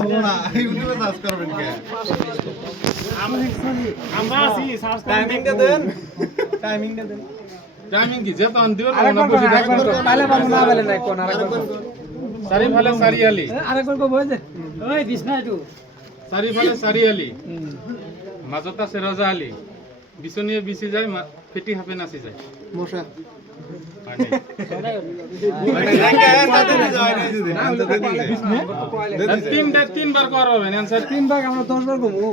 হলো না ইউটিউবে সার্চ করবেন কে আমরা আছি সার্চ টাইমিংটা দেন টাইমিংটা দেন টাইমিং কি যেটা আন দিও না বসে আরেকবার পালে পাবো না বলে নাই কোন আরেকবার সারি ফালে সারিয়ালি আরেকবার কো বই দে ওই বিছনা একটু সারি ফালে সারিয়ালি মাজতা সে রাজা আলী বিছনিয়ে বিছি যায় ফেটি হাফে নাচি যায় মশা তিনবার করবেন অ্যানসার তিনবার আমরা 10 বার কমু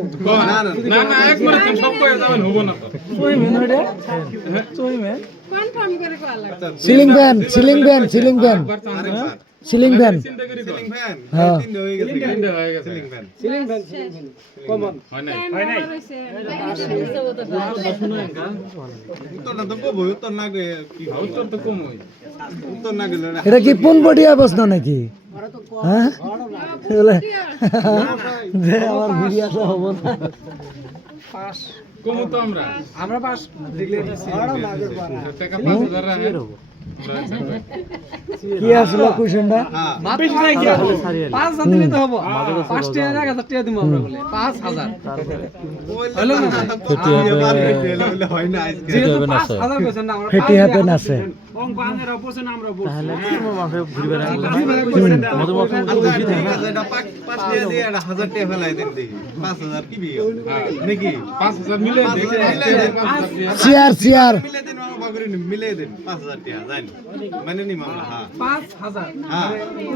না না একবার তুমি সব কয়ে যাবেন হবো না তো ওই মিনিটে ওই মে কনফার্ম করে কল লাগবে সিলিং ফ্যান সিলিং ফ্যান হ্যাঁ তিনটে হয়ে গেছে তিনটে হয়ে গেছে সিলিং ফ্যান কমন হয় নাই হয় নাই উত্তর না তো কবো উত্তর না গেলে কি হবে? উত্তর তো কম হই উত্তর না গেলে না এটা কি পুনপটিয়া প্রশ্ন নাকি হ্যাঁ বলে যে আমার ভিডিওটা হবো না পাস কম তো আমরা পাস দেখলে টাকা 5000 রাখে কি আসলো কোশ্চেনটা মাপে নাই কি 5000 দিলে তো হবো 5 টাকা 1000 টাকা দিমু আমরা বলে 5000 হলো না বলে হয় না আজকে যেহেতু 5000 কইছেন না আমরা ফেটি হাতে নাচে অঙ্ক আনের অপশন আমরা বলছি আচ্ছা ঠিক আছে এটা 5 টাকা দিয়ে 1000 টাকা ফেলাই দেন দেখি 5000 কি বিয়ে নাকি 5000 মিলে দেখ চেয়ার মিলে দেন মামা বাগরি মিলে দেন 5000 টাকা জানি মানে নি মামা হ্যাঁ 5000 হ্যাঁ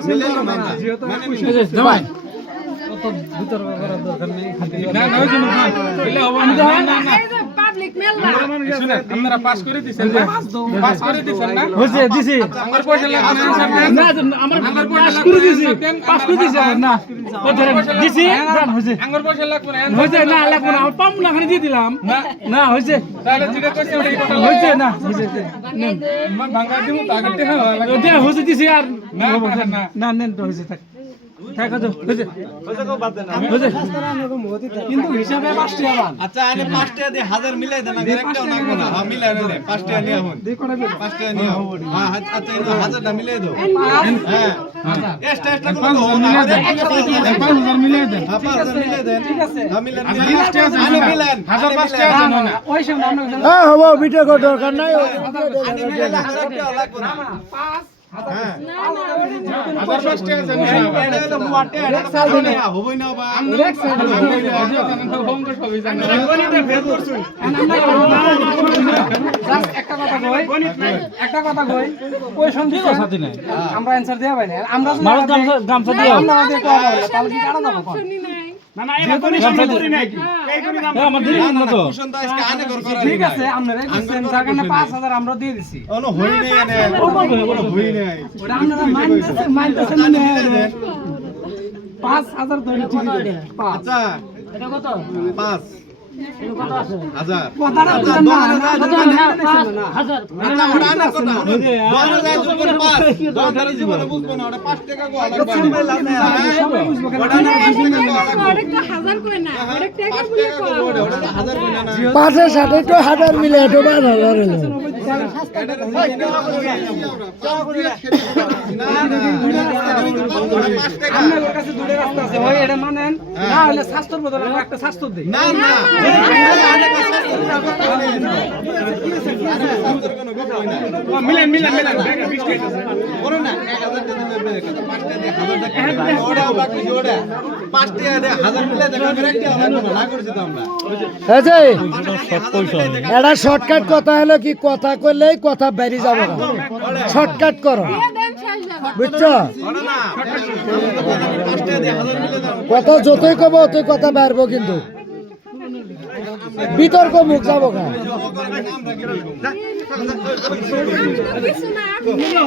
মিলে নি মামা যেহেতু মানে নি জামাই কত ভিতর করার দরকার নেই না না ওই জন্য এলে হবে না না না এই যে পাবলিক মেলা শুনে আপনারা পাস করে দিছেন না পাস করে দিছেন না হইছে দিছি আমার পয়সা লাগবে না স্যার না আমার পয়সা পাস করে দিছি পাস করে দিছি না ও ধরে দিছি জান হইছে আমার পয়সা লাগবে না হইছে না লাগবো না পাম না খালি দিয়ে দিলাম না হইছে তাহলে যেটা কইছে ওটাই কথা হইছে না হইছে ভাঙা দিব তাকে টেকা লাগবে ওটা হইছে দিছি আর না না না নেন তো হইছে থাক থাক তো হইছে হইছে কিন্তু হিসাবে 5 টাকা বান আচ্ছা আনে 5 টাকা দিয়ে 1000 মিলাই দেন আগে একটাও লাগবে না হ্যাঁ মিলাই দেন 5 টাকা নিয়ে আসুন 5 টাকা নিয়ে আসুন হ্যাঁ আচ্ছা এই 1000টা মিলাই দাও হ্যাঁ এক্সট্রা করে দাও না 5000 মিলে দেন হ্যাঁ 5000 মিলাই দেন ঠিক আছে হ্যাঁ মিলাই আচ্ছা 5 টাকা আছে আনে মিলান 1005 টাকা আছে না ওই সময় আমরা হ্যাঁ হবো ভিডিও করার দরকার নাই আনে মিলালে 1000 টাকা লাগবে না হ্যাঁ না না ওটা 1005 টাকা আছে না এটা হলো মুয়াটে এটা সাজে না হবই না বা একটা কথা কই কোয়েশন দিও সাথে নাই আমরা অ্যানসার দেয়া পাই না আমরা গামছা দিও আমরা দিয়ে কো বলে তাহলে কি কারণ হবে অপশনই নাই না না এটা কোন সময় করি নাই এই করি না আমার দিলি না তো কুশন তো আজকে আনে ঘর করা ঠিক আছে আপনারা দিচ্ছেন যার কারণে 5000 আমরা দিয়ে দিছি ওনো হই নাই আনে হই নাই ওটা আপনারা মানতেছেন না 5000 ধরে ঠিক আছে 5 আচ্ছা এটা কত 5 হাজার কথাটা বুঝেন না হাজার আচ্ছা ওটা আনে কথা 2000 যুগ 5 2000 জীবনে বুঝবো না ওটা 5 টাকা গো লাগবে সবাই বুঝবো কেন ওটা না 5 টাকা গো লাগবে অনেক তো হাজার কই না অনেক টাকা 5 বলে টাকা কল গো ওটা 1000 কই না না 5 সাথে তো 1000 মিলে তো 12000 হলো আপনাদের কাছে দুটো রাস্তা আছে হয় এটা মানেন না হলে স্বাস্থ্যের বদলে আমরা একটা স্বাস্থ্য দেই না না মিলেন মিলেন মিলেন 20 টাকা আছে বলো না 1000 টাকা দিলে 5 টাকা দিয়ে 1000 টাকা ওটাও বাকি ওটা 5 টাকা দিয়ে 1000 মিলে দেখা করে একটা লাগবে না করছি তো আমরা এই যে এটা শর্টকাট কথা হলো কি কথা কইলেই কথা বেরিয়ে যাবে না শর্টকাট করো দেন শেষ যাবে বুঝছো বলো না 5 টাকা দিয়ে 1000 মিলে দাও কথা যতই কব অতই কথা বেরবো কিন্তু বিতর্ক মুখ যাবো না আমরা কি বলবো কিছু না